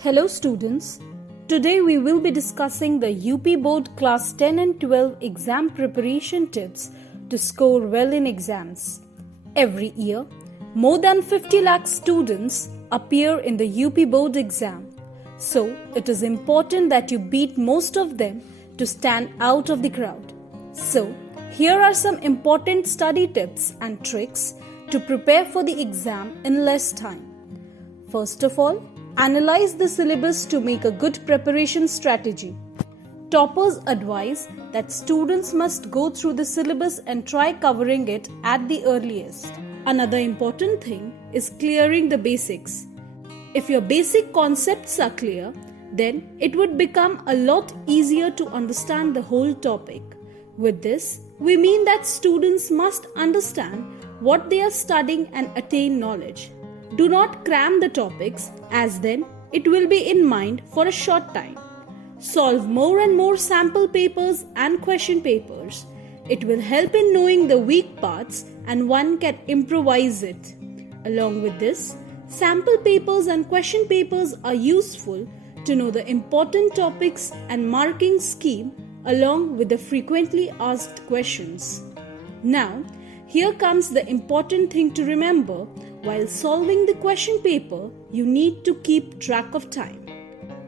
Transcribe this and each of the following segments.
Hello students, today we will be discussing the UP Board Class 10 and 12 exam preparation tips to score well in exams. Every year, more than 50 lakh students appear in the UP Board exam. So, it is important that you beat most of them to stand out of the crowd. So, here are some important study tips and tricks to prepare for the exam in less time. First of all, analyze the syllabus to make a good preparation strategy. Toppers advise that students must go through the syllabus and try covering it at the earliest. Another important thing is clearing the basics. If your basic concepts are clear, then it would become a lot easier to understand the whole topic. With this, we mean that students must understand what they are studying and attain knowledge. Do not cram the topics, as then it will be in mind for a short time. Solve more and more sample papers and question papers. It will help in knowing the weak parts and one can improvise it. Along with this, sample papers and question papers are useful to know the important topics and marking scheme along with the frequently asked questions. Now, here comes the important thing to remember. While solving the question paper, you need to keep track of time.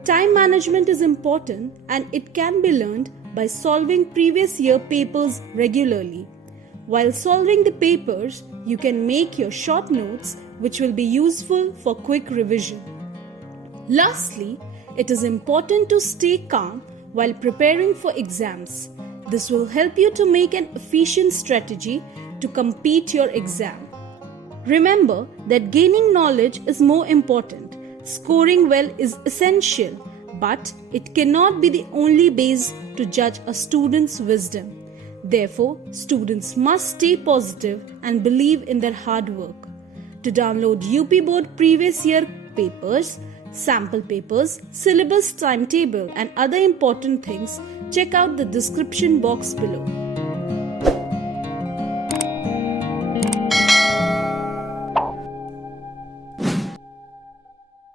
Time management is important and it can be learned by solving previous year papers regularly. While solving the papers, you can make your short notes which will be useful for quick revision. Lastly, it is important to stay calm while preparing for exams. This will help you to make an efficient strategy to complete your exam. Remember that gaining knowledge is more important. Scoring well is essential, but it cannot be the only base to judge a student's wisdom. Therefore, students must stay positive and believe in their hard work. To download UP Board previous year papers, sample papers, syllabus timetable and other important things, check out the description box below.